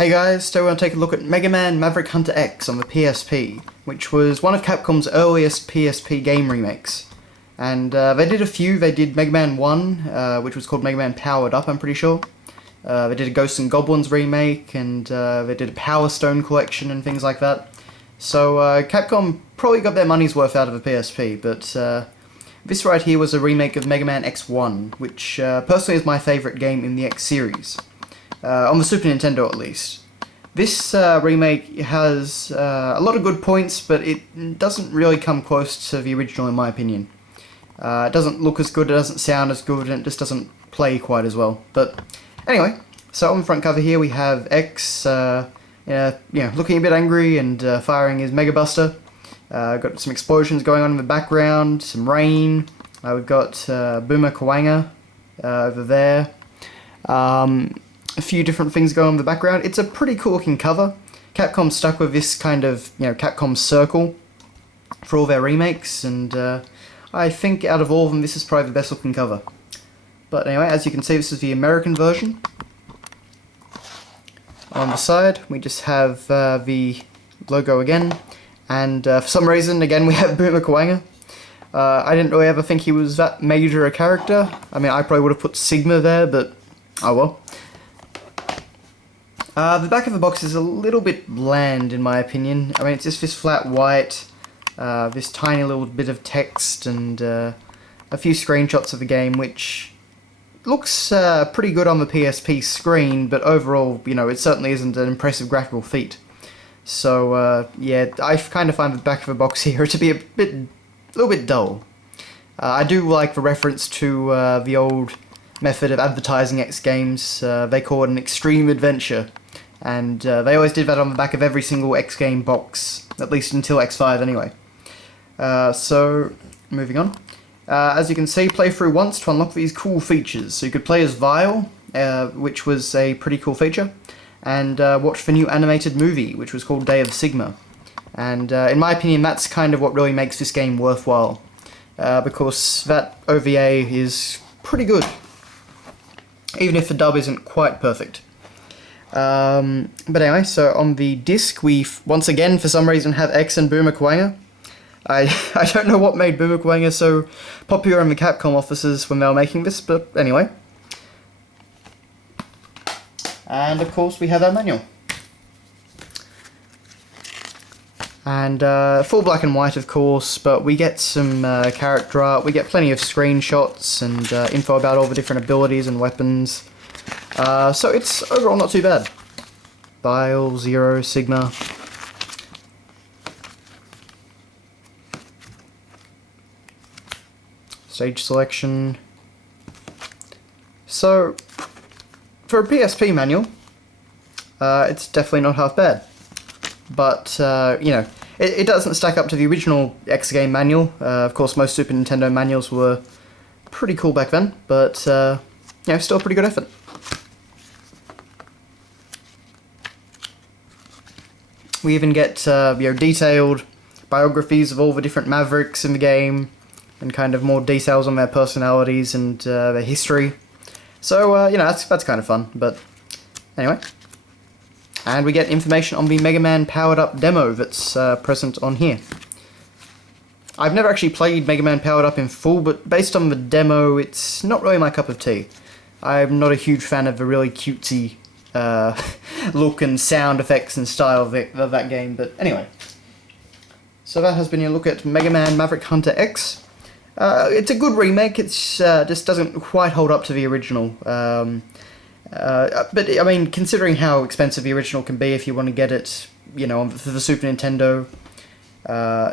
Hey guys, today we're going to take a look at Mega Man Maverick Hunter X on the PSP, which was one of Capcom's earliest PSP game remakes. And they did a few. They did Mega Man 1, which was called Mega Man Powered Up, I'm pretty sure. They did a Ghosts and Goblins remake, and they did a Power Stone collection and things like that. So Capcom probably got their money's worth out of the PSP, but this right here was a remake of Mega Man X1, which personally is my favourite game in the X series. On the Super Nintendo at least. This remake has a lot of good points, but it doesn't really come close to the original in my opinion. It doesn't look as good, it doesn't sound as good, and it just doesn't play quite as well. But anyway, so on the front cover here we have X, looking a bit angry and firing his Mega Buster. Got some explosions going on in the background, some rain. We've got Boomer Kawanga over there. A few different things going on in the background. It's a pretty cool looking cover. Capcom stuck with this kind of, Capcom circle for all their remakes, and I think out of all of them, this is probably the best looking cover. But anyway, as you can see, this is the American version. On the side, we just have the logo again, and for some reason, again, we have Boomer Kawanga. I didn't really ever think he was that major a character. I mean, I probably would have put Sigma there, but oh well. The back of the box is a little bit bland in my opinion. I mean, it's just this flat white, this tiny little bit of text, and a few screenshots of the game, which looks pretty good on the PSP screen, but overall, it certainly isn't an impressive graphical feat. So, yeah, I kind of find the back of the box here to be a little bit dull. I do like the reference to the old method of advertising X games. They call it an extreme adventure. And they always did that on the back of every single X game box, at least until X5 anyway. So, moving on. As you can see, play through once to unlock these cool features. So you could play as Vile, which was a pretty cool feature, and watch the new animated movie, which was called Day of Sigma. And in my opinion, that's kind of what really makes this game worthwhile, because that OVA is pretty good, even if the dub isn't quite perfect. But anyway, so on the disc we once again for some reason have X and Boomer Kawanga. I don't know what made Boomer Kawanga so popular in the Capcom offices when they were making this, but anyway. And of course we have our manual. And full black and white of course, but we get some character art, we get plenty of screenshots and info about all the different abilities and weapons. So it's overall not too bad. Bile, Zero, Sigma. Stage selection. So, for a PSP manual, it's definitely not half bad. But, it doesn't stack up to the original X game manual. Of course, most Super Nintendo manuals were pretty cool back then, but, still a pretty good effort. We even get detailed biographies of all the different Mavericks in the game, and kind of more details on their personalities and their history. So that's kind of fun. But anyway, and we get information on the Mega Man Powered Up demo that's present on here. I've never actually played Mega Man Powered Up in full, but based on the demo, it's not really my cup of tea. I'm not a huge fan of the really cutesy look and sound effects and style of that game, but anyway. So that has been your look at Mega Man Maverick Hunter X. It's a good remake, it's just doesn't quite hold up to the original. But I mean, considering how expensive the original can be if you want to get it, for the Super Nintendo,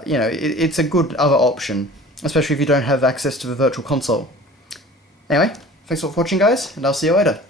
it's a good other option, especially if you don't have access to the Virtual Console. Anyway, thanks for watching guys, and I'll see you later.